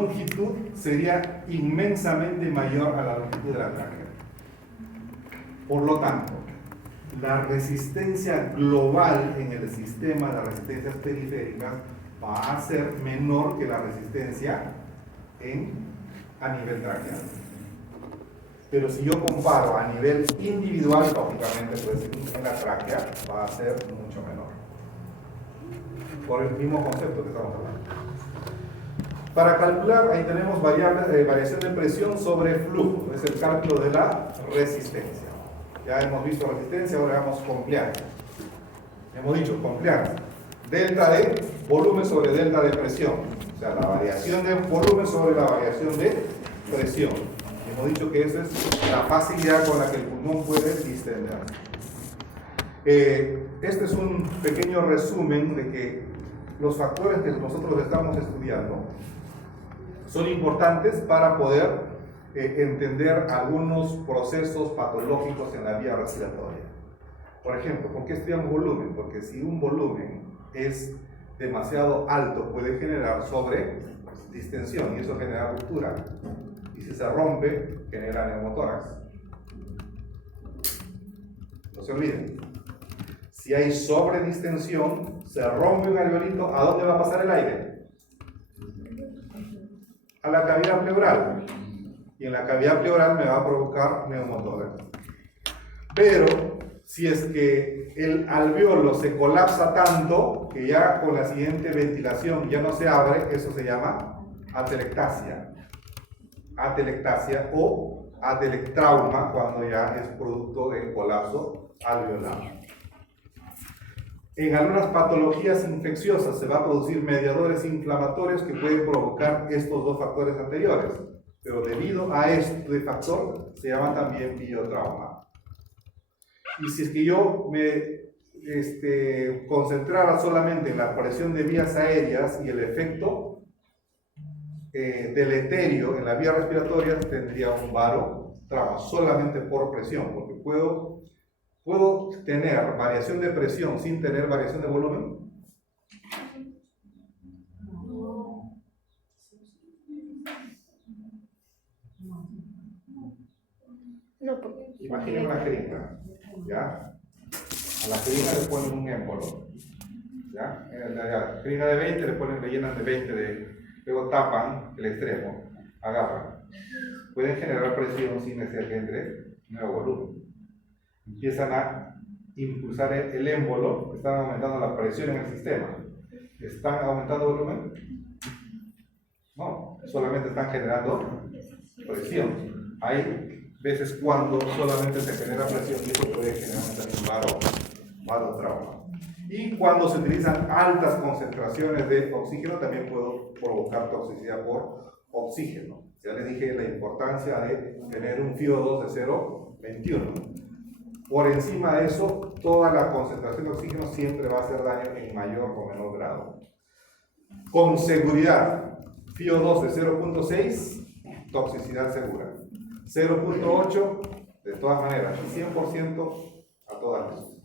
longitud sería inmensamente mayor a la longitud de la tráquea. Por lo tanto, la resistencia global en el sistema de resistencias periféricas va a ser menor que la resistencia a nivel traqueal. Pero si yo comparo a nivel individual, lógicamente pues en la tráquea va a ser mucho menor. Por el mismo concepto que estamos hablando. Para calcular, ahí tenemos variación de presión sobre flujo, es el cálculo de la resistencia. Ya hemos visto resistencia, ahora veamos compliance. Hemos dicho compliance, delta de volumen sobre delta de presión, o sea, la variación de volumen sobre la variación de presión. Hemos dicho que esa es la facilidad con la que el pulmón puede distender. Este es un pequeño resumen de que los factores que nosotros estamos estudiando son importantes para poder entender algunos procesos patológicos en la vía respiratoria. Por ejemplo, ¿por qué estudiamos volumen? Porque si un volumen es demasiado alto puede generar sobredistensión y eso genera ruptura. Y si se rompe, genera neumotórax. No se olviden. Si hay sobredistensión, se rompe un alveolito, ¿a dónde va a pasar el aire? A la cavidad pleural. Y en la cavidad pleural me va a provocar neumotórax. Pero si es que el alveolo se colapsa tanto que ya con la siguiente ventilación ya no se abre, eso se llama atelectasia. Atelectasia o atelectrauma cuando ya es producto de colapso alveolar. En algunas patologías infecciosas se va a producir mediadores inflamatorios que pueden provocar estos dos factores anteriores, pero debido a este factor se llama también biotrauma. Y si es que yo me concentrara solamente en la presión de vías aéreas y el efecto deleterio en la vía respiratoria, tendría un barotrauma solamente por presión, porque puedo tener variación de presión sin tener variación de volumen. No, porque... Imaginen una jeringa, ¿ya? A la jeringa le ponen un émbolo, ¿ya? En la jeringa de 20 le llenan de 20, luego tapan el extremo, agarran. Pueden generar presión sin necesidad que entre nuevo volumen. Empiezan a impulsar el émbolo, están aumentando la presión en el sistema. ¿Están aumentando volumen? No, solamente están generando presión. Hay veces cuando solamente se genera presión y eso puede generar un barotrauma. Y cuando se utilizan altas concentraciones de oxígeno también puede provocar toxicidad por oxígeno. Ya les dije la importancia de tener un FiO2 de 0,21. Por encima de eso, toda la concentración de oxígeno siempre va a hacer daño en mayor o menor grado. Con seguridad, FiO2 de 0,6, toxicidad segura. 0,8, de todas maneras, y 100% a todas luces.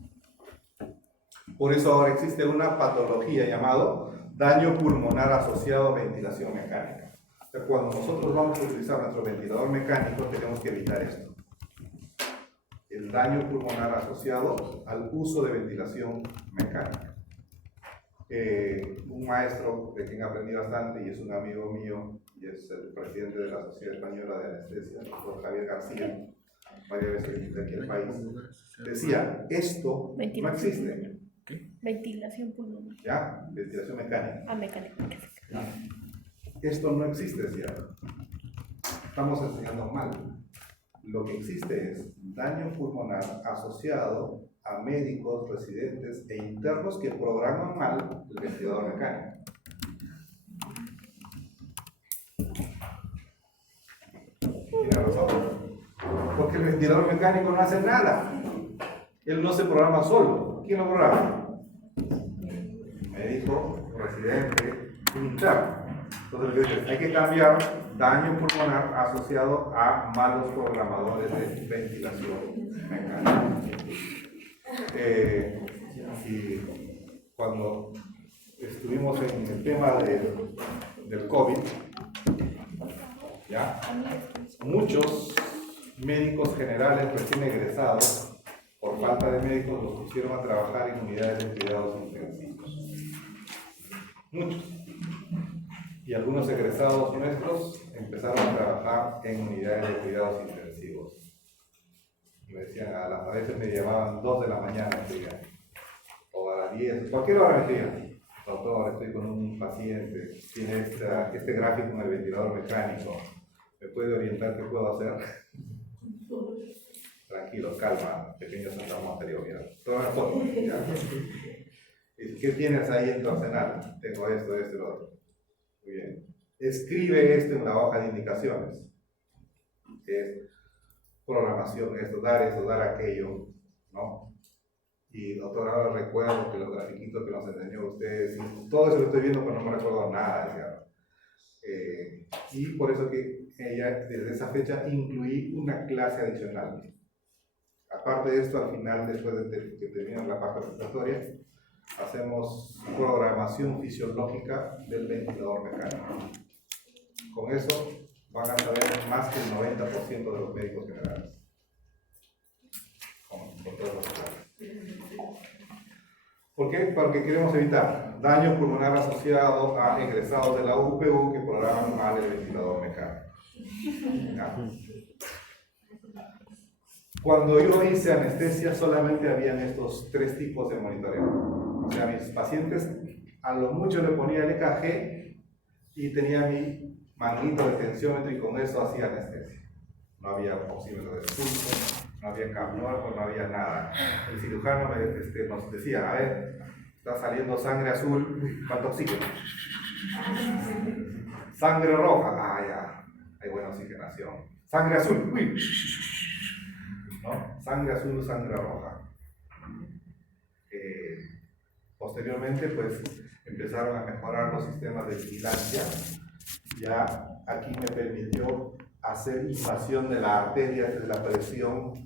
Por eso ahora existe una patología llamada daño pulmonar asociado a ventilación mecánica. O sea, cuando nosotros vamos a utilizar nuestro ventilador mecánico, tenemos que evitar esto. El daño pulmonar asociado al uso de ventilación mecánica. Un maestro de quien aprendí bastante y es un amigo mío y es el presidente de la Sociedad Española de Anestesia, el doctor Javier García, varias veces visité aquí el país, decía, esto no existe. Ventilación pulmonar. ¿Ya? Ventilación mecánica. Ah, mecánica. ¿Ya? Esto no existe, decía. Estamos enseñando mal. Lo que existe es daño pulmonar asociado a médicos, residentes e internos que programan mal el ventilador mecánico. Tiene razón. Porque el ventilador mecánico no hace nada. Él no se programa solo. ¿Quién lo programa? Médico, residente, interno. Entonces hay que cambiar daño pulmonar asociado a malos programadores de ventilación mecánica. Y cuando estuvimos en el tema del COVID, ¿Ya? Muchos médicos generales recién egresados, por falta de médicos, los pusieron a trabajar en unidades de cuidados intensivos. Muchos. Y algunos egresados nuestros empezaron a trabajar en unidades de cuidados intensivos. Me decían, a veces me llamaban 2 de la mañana, o a las 10, cualquier hora me decían, doctor, estoy con un paciente, tiene este gráfico en el ventilador mecánico, ¿me puede orientar qué puedo hacer? Tranquilo, calma, pequeño Santa anterior, mira. Toma la foto. ¿Qué tienes ahí en tu arsenal? Tengo esto, esto y lo otro. Muy bien. Escribe esto en la hoja de indicaciones. Es programación, esto, dar aquello, ¿no? Y doctor, ahora recuerdo que los grafiquitos que nos enseñó ustedes, y todo eso lo estoy viendo, pero no me recuerdo nada, digamos. Y por eso que ella, desde esa fecha, incluí una clase adicional. Aparte de esto, al final, después de que termina la parte respiratoria, hacemos programación fisiológica del ventilador mecánico. Con eso van a saber más que el 90% de los médicos generales. Con todos los generales. ¿Por qué? Porque queremos evitar daño pulmonar asociado a egresados de la UPU que programan mal el ventilador mecánico. ¿Ya? Cuando yo hice anestesia solamente habían estos 3 tipos de monitoreo. O sea, mis pacientes a lo mucho le ponía el EKG y tenía mi manguito de tensiómetro y con eso hacía anestesia. No había oxímetro de pulso, no había cambiógrafo, no había nada. El cirujano nos decía, a ver, está saliendo sangre azul, ¿cuánto oxígeno? Sangre roja, ya, hay buena oxigenación. Sangre azul, uy, ¿no? Sangre azul o sangre roja. Posteriormente, pues, empezaron a mejorar los sistemas de vigilancia. Ya aquí me permitió hacer invasión de la arteria desde la presión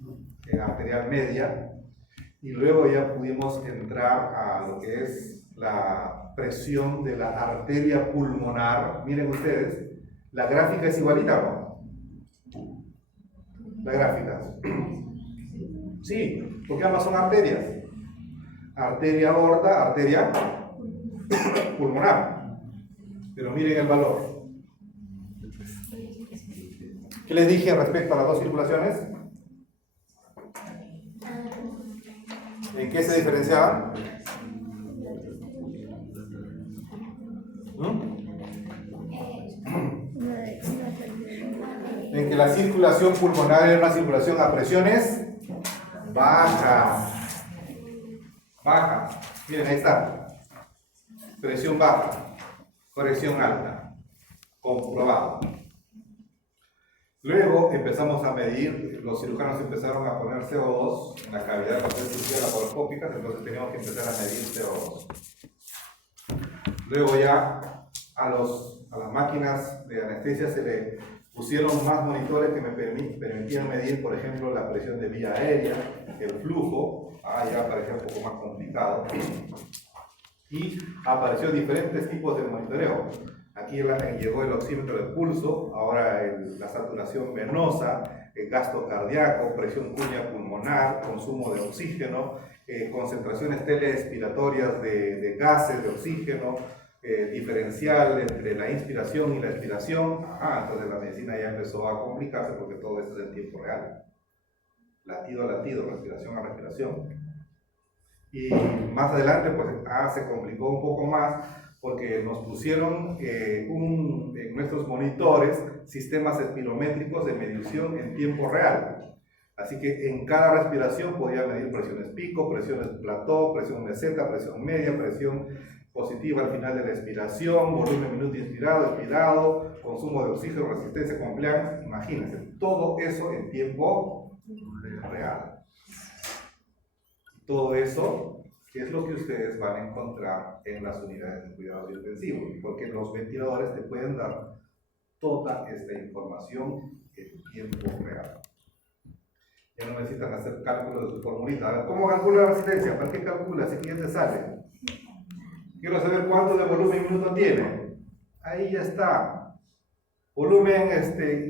arterial media, y luego ya pudimos entrar a lo que es la presión de la arteria pulmonar. Miren ustedes, la gráfica es igualita, ¿no? La gráfica. Sí, porque ambas son arterias. Arteria aorta, arteria pulmonar. Pero miren el valor. ¿Qué les dije respecto a las 2 circulaciones? ¿En qué se diferenciaban? En que la circulación pulmonar era una circulación a presiones bajas. Baja. Miren, ahí está. Presión baja. Presión alta. Comprobado. Luego empezamos a medir, los cirujanos empezaron a poner CO2 en la cavidad de la cirugía laparoscópica, entonces teníamos que empezar a medir CO2. Luego ya a las máquinas de anestesia se le pusieron más monitores que me permitían medir, por ejemplo, la presión de vía aérea, el flujo, ya parecía un poco más complicado. Y apareció diferentes tipos de monitoreo. Aquí llegó el oxímetro de pulso, ahora la saturación venosa, el gasto cardíaco, presión cúnea pulmonar, consumo de oxígeno, concentraciones teleexpiratorias de gases de oxígeno, diferencial entre la inspiración y la expiración. Entonces la medicina ya empezó a complicarse porque todo esto es en tiempo real. Latido a latido, respiración a respiración. Y más adelante pues se complicó un poco más porque nos pusieron en nuestros monitores sistemas espirométricos de medición en tiempo real. Así que en cada respiración podía medir presiones pico, presiones plató, presión meseta, presión media, presión positiva al final de la expiración, volumen minuto inspirado, expirado, consumo de oxígeno, resistencia compliance. Imagínense, todo eso en tiempo real. Todo eso es lo que ustedes van a encontrar en las unidades de cuidados intensivos, porque los ventiladores te pueden dar toda esta información en tiempo real. Ya no necesitan hacer cálculos de su formulita. A ver, ¿cómo calcula la resistencia? ¿Para qué calcula? Si ya te sale. Quiero saber cuánto de volumen minuto tiene. Ahí ya está. Volumen,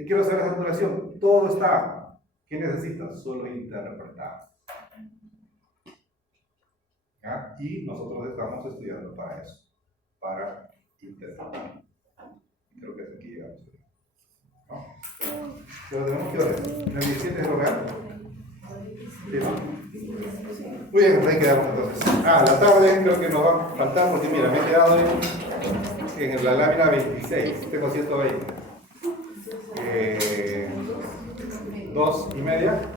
quiero saber la saturación. Todo está. ¿Qué necesitas? Solo interpretar. ¿Ya? Y nosotros estamos estudiando para eso. Para interpretar. Creo que hasta aquí llegamos. ¿No? Pero tenemos que ver. ¿El 17 es lo real? ¿Sí, no? Muy bien, ahí quedamos entonces. La tarde creo que nos va a faltar porque mira, me he quedado en la lámina 26, tengo 120. 2:30.